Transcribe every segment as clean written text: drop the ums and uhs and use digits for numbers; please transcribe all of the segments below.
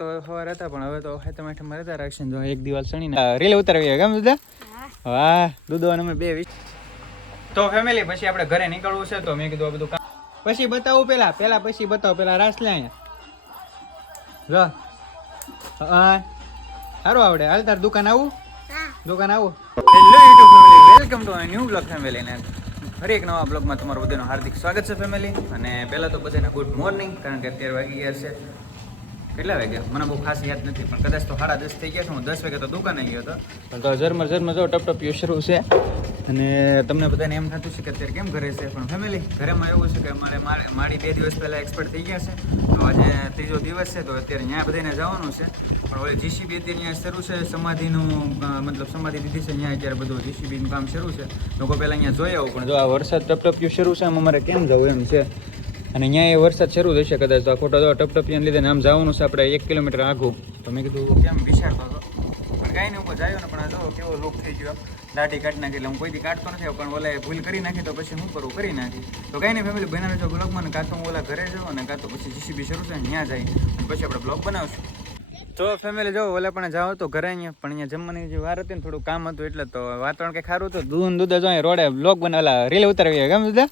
તો સવાર હતા પણ હવે તો તમે રહેતા રાખશે જો એક દિવાલ સણીને રીલ ઉતારવી કેમ દુદા? વાહ દુદો અને અમે બે તો ફેમિલી પછી આપણે ઘરે નીકળવું છે તો મેં કીધું આ બધું કામ પછી બતાવું પેલા પછી બતાવો પેલા રાસ લે અહીંયા જો હા સારું આવડે હાલ તાર દુકાન આવું hello YouTube family welcome to new blog family ને ફરી એક નવા બ્લોગમાં તમારું બધાનું હાર્દિક સ્વાગત છે ફેમિલી. અને પહેલાં તો બધાને ગુડ મોર્નિંગ, કારણ કે 11 વાગી ગયા છે. કેટલા વાગ્યા મને બહુ ખાસ યાદ નથી, પણ કદાચ તો 10:30 થઈ ગયા છે. હું 10 વાગે તો દુકાને ગયો હતો, પણ તો ઝરમર જો ટપટપિયો શરૂ છે. અને તમને બધાને એમ થતું છે કે અત્યારે કેમ ઘરે છે, પણ ફેમિલી ઘરેમાં એવું છે કે મારી 2 દિવસ પહેલાં એક્સપર્ટ થઈ ગયા છે. તો આજે ત્રીજો દિવસ છે, તો અત્યારે ત્યાં બધાને જવાનું છે. પણ ઓલી જીસીબી અત્યારે ત્યાં શરૂ છે, સમાધિનું મતલબ સમાધિ દીધી છે ત્યાં અત્યારે બધું જીસીબીનું કામ શરૂ છે. લોકો પહેલાં અહીંયા જોઈ આવું, પણ જો આ વરસાદ ટપટપિયું શરૂ છે, આમ અમારે કેમ જવું એમ છે. અને અહીંયા એ વરસાદ શરૂ થશે કદાચ, તો આ ખોટો ટપટપિયાને લીધે આમ જવાનું છે આપણે 1 કિલોમીટર આઘું. તો મેં કીધું કેમ વિચારતો હતો, પણ કાંઈ નહીં ઉપર જાય ને, પણ આ જો કેવો લુક થઈ ગયો, દાઢી કાઢી નાખી. એટલે હું કોઈથી કાઢતો નથી, પણ ઓલા ભૂલ કરી નાખી તો પછી હું કરું કરી નાખી. તો કાંઈ નહીં ફેમિલી બનાવે જો બ્લોગમાં, કાં તો હું ઓલા ઘરે જાઉં અને કાં તો પછી જીસીબી શરૂ છે ત્યાં જાય અને પછી આપણે બ્લોગ બનાવશું. તો ફેમિલી જો ઓલા પણ જાઓ તો ઘરે અહીંયા, પણ અહીંયા જમવાની જે વાર હતી ને થોડું કામ હતું, એટલે તો વાતાવરણ કંઈ ખારું હતું. દૂધ જો રોડે બ્લોગ બનાવેલા રીલ ઉતારવી કેમ દૂધા?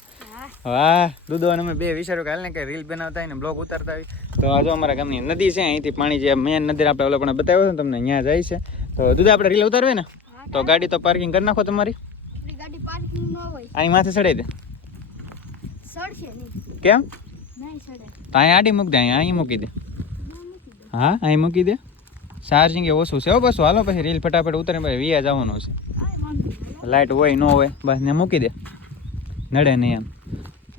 વાહ દૂધો અને અમે બે વિચાર્યું કે હાલ ને કે રીલ બનાવતા હોય ને બ્લોગ ઉતારતા હોય. તો આ જો અમારા ગામની નદી છે, અહીંથી પાણી જે મેન નદી આપણે ઓલા પણ બતાવ્યો ને તમને, અહીંયા જાય છે. તો દૂધા આપણે રીલ ઉતારવી ને, તો ગાડી તો પાર્કિંગ કરી નાખો તમારી. ગાડી પાર્કિંગ ન હોય, અહીં માથે ચડાવી દે. સડશે નહીં. કેમ? નહીં સડે. તો અહીં આડી મૂકી દે, અહીં મૂકી દે. હા અહીં મૂકી દે. ચાર્જિંગ એ ઓછું છે. બસ હાલો પછી રીલ ફટાફટ ઉતારી ભાઈ વિયા જવાનું છે. લાઇટ હોય ન હોય બસ ને મૂકી દે, નડે નહીં એમ.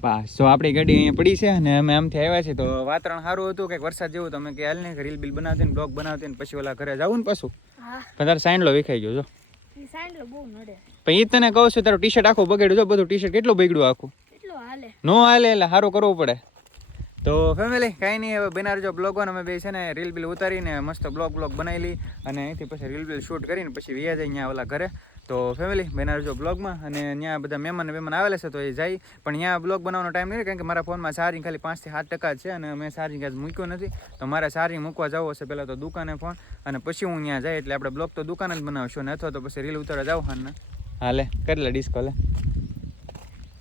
બસ જો આપણી ગાડી અહીંયા પડી છે અને અમે આમથી આવ્યા છીએ. તો વાતાવરણ સારું હતું, કંઈક વરસાદ જેવું. તમે કે હાલ ને રીલ બિલ બનાવતી ને બ્લોગ બનાવતી ને પછી ઓલા ઘરે જવું ને પાછું. પણ તારે સાઈન્ડલો વિખાઈ ગયો જો. પણ એ તને કહું છું, તારું ટી શર્ટ આખું બગડ્યું. જો બધું ટી શર્ટ કેટલું બગડ્યું આખું. નો હાલે એટલે સારું કરવું પડે. તો ફેમિલી કાંઈ નહીં, હવે બનાવી જો બ્લોગમાં. અમે બે છે ને રીલ બિલ ઉતારીને મસ્ત બ્લોગ બનાવી લઈ, અને અહીંથી પછી રીલ બિલ શૂટ કરીને પછી વ્યા જાય અહીંયા ઓલા ઘરે. તો ફેમિલી બનાવી જો બ્લોગમાં. અને ત્યાં બધા મહેમાન આવેલા છે તો એ જાય, પણ ત્યાં બ્લોગ બનાવવાનો ટાઈમ નહીં, કારણ કે મારા ફોનમાં ચાર્જિંગ ખાલી 5 થી 7% છે, અને મેં ચાર્જિંગ આજ મૂક્યો નથી. તો મારે ચાર્જિંગ મૂકવા જવો હશે પહેલાં તો દુકાને ફોન, અને પછી હું ત્યાં જાય એટલે આપણે બ્લોગ તો દુકાને જ બનાવશું, ને અથવા તો પછી રીલ ઉતારવા જાવ. હા હાલે કરી લે ડિસ્કો, લે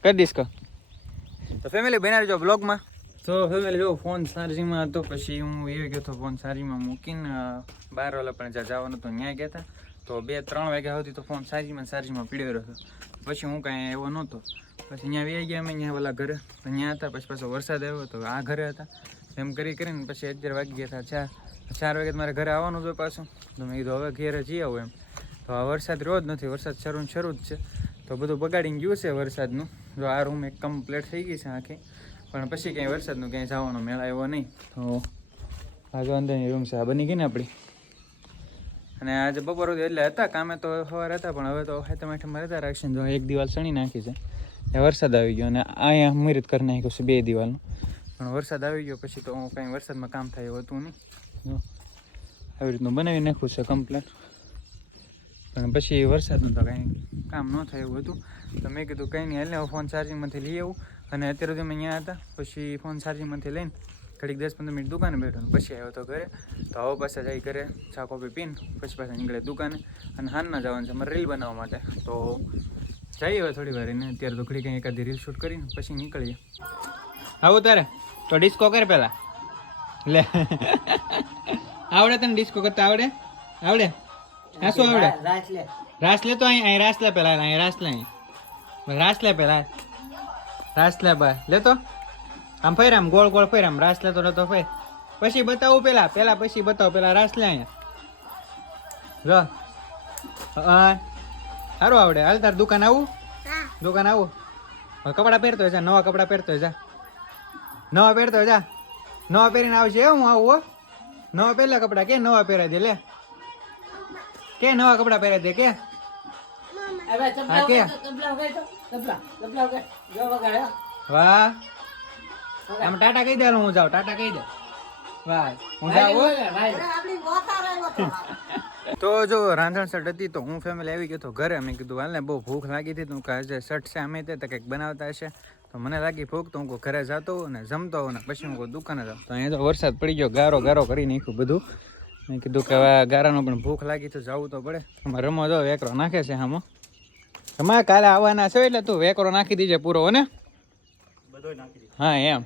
કરી ડિસ્કો. તો ફેમિલી બનાવી જો બ્લોગમાં. તો ફેમિલી જો ફોન ચાર્જિંગમાં હતો, પછી હું એવી ગયો હતો ફોન ચાર્જિંગમાં મૂકીને બહાર ઓલા પણ જ્યાં જવાનું હતું ત્યાં ગયા હતા. તો 2-3 વાગ્યા સુધી તો ફોન ચાર્જિંગમાં પીડ્યો રહ્યો હતો. પછી હું કાંઈ એવો નહોતો. પછી અહીંયા આવી ગયા અમે અહીંયા ઓલા ઘરે, અહીંયા હતા. પછી પાછો વરસાદ આવ્યો તો આ ઘરે હતા. એમ કરીને પછી 11 વાગી ગયા હતા. 4 વાગે મારે ઘરે આવવાનું હતું પાછું. તો મેં કીધું હવે ઘેરે જઈ આવું એમ. તો આ વરસાદ રોજ નથી, વરસાદ શરૂ જ છે. તો બધું બગાડીને ગયું છે વરસાદનું. જો આ રૂમ એક કમ્પ્લીટ થઈ ગઈ છે આખી, પણ પછી ક્યાંય વરસાદનું ક્યાંય જવાનો મેળ આવ્યો નહીં. તો આ જો અંદરની રૂમ છે, આ બની ગઈ ને આપણી. અને આજે બપોર એટલે હતા કામે તો સવાર હતા, પણ હવે તો તમે રહેતા રાખશે. જો એક દિવાલ સણી નાખી છે, એ વરસાદ આવી ગયો, અને અહીંયા મુહૂર્ત કરી નાખ્યું છે 2 દિવાલનું. પણ વરસાદ આવી ગયો પછી તો કાંઈ વરસાદમાં કામ થાય એવું હતું નહીં. જો આવી રીતનું બનાવી નાખ્યું છે કમ્પ્લેટ, પણ પછી વરસાદનું તો કાંઈ કામ ન થાય એવું હતું. તો મેં કીધું કંઈ નહીં, હાલ ફોન ચાર્જિંગમાંથી લઈ આવું. અને અત્યારે સુધી અમે અહીંયા હતા, પછી ફોન ચાર્જિંગમાંથી લઈને ઘડીક 10-15 મિનિટ દુકાને બેઠો, પછી આવ્યો તો ઘરે. તો હવે પાછા જઈ ઘરે ચા કોફી પીને પછી પાછા નીકળે દુકાને. અને હાલના જવાનું છે અમારે રીલ બનાવવા માટે. તો જઈએ હવે થોડી વાર એને, અત્યારે તો ઘડી કંઈ એકાદી રીલ શૂટ કરીને પછી નીકળીએ. આવું તારે તો ડિસ્કો કરે પહેલાં લે. આવડે તને ડિસ્કો કરતા આવડે? હા શું આવડે? રાસ લે તો અહીં રાસ લે પહેલાં, અહીં રાસ લે, અહીં રાસ લે પહેલાં, રાસ લે ભાઈ લે તો. આમ ફેર આમ ગોળ ગોળ ફેર આમ રાસ લેતો રહેતો ફેર. પછી બતાવું પેલા પછી બતાવો પેલા રાસ લે અહીંયા જો. હા સારું આવડે. હાલ તાર દુકાન આવું? દુકાન આવું. કપડાં પહેરતો હોય જા, નવા કપડાં પહેરતો હોય જા, નવા પહેરતો હોય જા, નવા પહેરીને આવશે. હું આવું હો, નવા પહેલા કપડાં કે નવા પહેરાય દે, લે કે નવા કપડાં પહેરાય દે કે. હા કે વાહ આમ ટાટા કહી દે, હું જાઉં ટાટા કહી દે. વાહ હું જાઉં. તો જો રાંધણ સટ હતી, તો હું ફેમિલી આવી ગયો તો ઘરે. મેં કીધું હાલ ને બહુ ભૂખ લાગી હતી, તું આજે સટ છે અમે તે કંઈક બનાવતા હશે. તો તો મને લાગી ભૂખ તો હું કહું ઘરે જતો હોઉં ને જમતો હોઉં ને પછી હું કહું દુકાને જાઉં. તો અહીંયા તો વરસાદ પડી ગયો, ગારો ગારો કરી નાખ્યું બધું. મેં કીધું કે હવે ગારાનો પણ ભૂખ લાગી તો જવું તો પડે. અમારે રમો જો વેકરો નાખે છે આમાં. રમા કાલે આવવાના છે એટલે તું વેકરો નાખી દીજે પૂરો હો ને. હા એમ.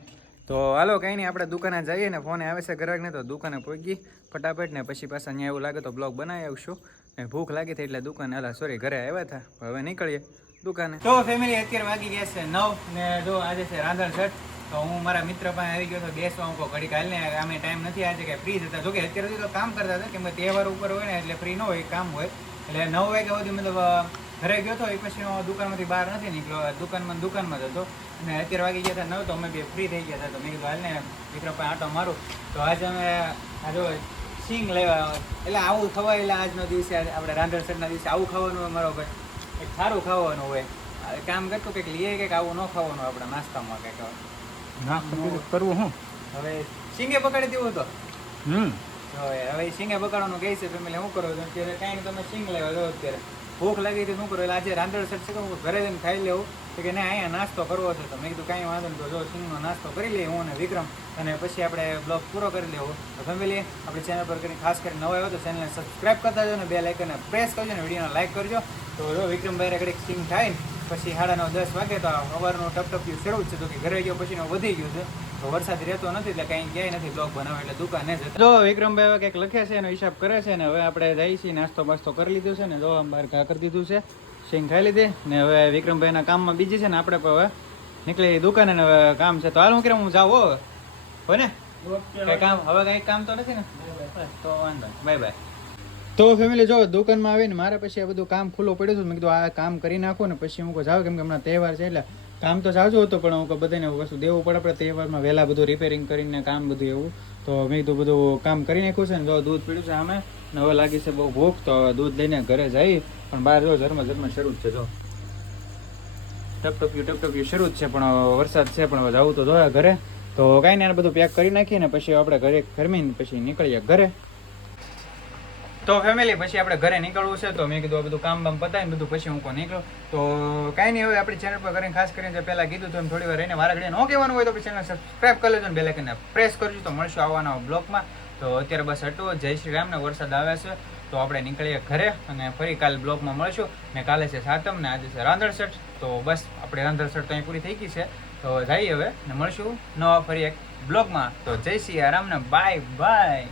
તો હાલો કંઈ નહીં, આપણે દુકાને જઈએ ને ફોન આવે છે ગ્રાહક ને તો દુકાને પહોંચી ફટાફટ ને પછી પાછા અહીંયા એવું લાગે તો બ્લોગ બનાવી આવશું. ને ભૂખ લાગી હતી એટલે દુકાને સોરી ઘરે આવ્યા હતા. હવે નીકળીએ દુકાને. તો ફેમિલી અત્યારે વાગી ગયા છે 9 ને જો આજે છે રાંધણ છઠ. તો હું મારા મિત્ર પાસે આવી ગયો તો બેસવા હું ઘડી કાલને આમે ટાઈમ નથી આજે કે ફ્રી હતા. જોકે અત્યારે સુધી તો કામ કરતા હતા કેમ કે તહેવાર ઉપર હોય ને એટલે ફ્રી ન હોય, કામ હોય. એટલે 9 વાગ્યા સુધી મતલબ ઘરે ગયો હતો એ પછી દુકાનમાંથી બહાર નથી નીકળ્યો, દુકાનમાં જ હતો. અને અત્યારે વાગી ગયા હતા 9 તો અમે બે ફ્રી થઈ ગયા હતા. તો મેં કીધું હાલને મિત્ર પાસે આટો મારું. તો આજે અમે આ જો સિંગ લેવા એટલે આવું ખવાય એટલે આજનો દિવસે આપણે રાંધણ છઠના દિવસે આવું ખાવાનું હોય મારો ભાઈ, એક સારું ખાવાનું હોય. કામ કરતું કંઈક લઈએ કંઈક આવું ન ખાવાનું આપણે નાસ્તામાં કંઈક કરવું હું હવે સિંગે પકડી દેવું તો હવે સિંગે પકડવાનું કહે છે ફેમિલી. શું કરો છો અત્યારે? કાંઈ નહીં, તમે સિંગ લેવા જાઓ અત્યારે. ભૂખ લાગી હતી શું કરો એટલે આજે રાંધણ છઠ છે હું ઘરે જઈને ખાઈ લેવું તો કે ના અહીંયા નાસ્તો કરવો છે. તો મેં કીધું કાંઈ વાંધો નહીં, તો જો સિંગનો નાસ્તો કરી લઈએ હું અને વિક્રમ, અને પછી આપણે બ્લોગ પૂરો કરી લેવો. તો ફેમિલી આપણી ચેનલ પર કરીને ખાસ કરીને નવા આવ્યો તો ચેનલને સબસ્ક્રાઈબ કરતા જાઓ ને બેલ આઇકનને પ્રેસ કરજો ને વિડીયોને લાઈક કરજો. તો જો વિક્રમભાઈ ઘડીક સિંગ થાય ને પછી 9:30 વાગે તો સવારનું ટપટપ્યું શરૂ જ છે. તો કે ઘરે ગયો પછી વધી ગયું છે તો વરસાદ રહેતો નથી એટલે કાંઈ ક્યાંય નથી બ્લોગ બનાવે એટલે દુકાને જ. જો વિક્રમભાઈ હવે કંઈક લખે છે એનો હિસાબ કરે છે ને હવે આપણે જઈએ છીએ, નાસ્તો બાસ્તો કરી લીધું છે ને જો બહાર ઘા કરી દીધું છે, સિંગ ખાઈ લીધી ને હવે વિક્રમભાઈના કામમાં બીજી છે ને આપણે હવે નીકળી દુકાને ને હવે કામ છે. તો હાલ હું વિક્રમ હું જાઉં હોય ને કઈ કામ હવે કઈ કામ તો નથી ને તો વાંધો બાય બાય. તો ફેમિલી જો દુકાનમાં આવીને મારે પછી આ બધું કામ ખુલ્લું પડ્યું હતું. મેં કીધું આ કામ કરી નાખું ને પછી હું જાઉં કેમ કે હમણાં તહેવાર છે એટલે કામ તો જાજુ હતું પણ હું બધાને વસ્તુ દેવું પડે આપણે તહેવારમાં વહેલા બધું રિપેરિંગ કરીને કામ બધું એવું. તો મેં કીધું બધું કામ કરી નાખ્યું છે ને જો દૂધ પીડ્યું છે અમે ને હવે લાગી છે બહુ ભૂખ તો દૂધ લઈને ઘરે જઈ. પણ બહાર જો ઝરમર શરૂ જ છે, જો ટપટપ્યું શરૂ જ છે પણ વરસાદ છે પણ હવે જવું તો જોયા ઘરે. તો કાંઈ નહીં બધું પેક કરી નાખીએ ને પછી આપણે ઘરે ફરમીને પછી નીકળીએ ઘરે. તો ફેમિલી પછી આપણે ઘરે નીકળવું છે તો મેં કીધું આ બધું કામ બામ પતાવીને બધું પછી હું નીકળું. તો કાંઈ નહીં હવે આપણી ચેનલ પર કરીને ખાસ કરીને જે પહેલાં કીધું તો એમ થોડી વાર રહીને મારા ઘરે ન કહેવાનું હોય તો પછી ચેનલ સબસ્ક્રાઈબ કરી લેજો ને બેલ આઇકનને પ્રેસ કરજો તો મળશું આવવાના બ્લોગમાં. તો અત્યારે બસ હટવું, જય શ્રી રામ ને વરસાદ આવે છે તો આપણે નીકળીએ ઘરે અને ફરી કાલે બ્લોગમાં મળશું. ને કાલે છે સાતમ ને આજે છે રાંધણ છઠ. તો બસ આપણે રાંધણ છઠ તો અહીં પૂરી થઈ ગઈ છે તો જઈએ હવે ને મળશું નવા ફરી એક બ્લોગમાં. તો જય શ્રી રામ ને બાય બાય.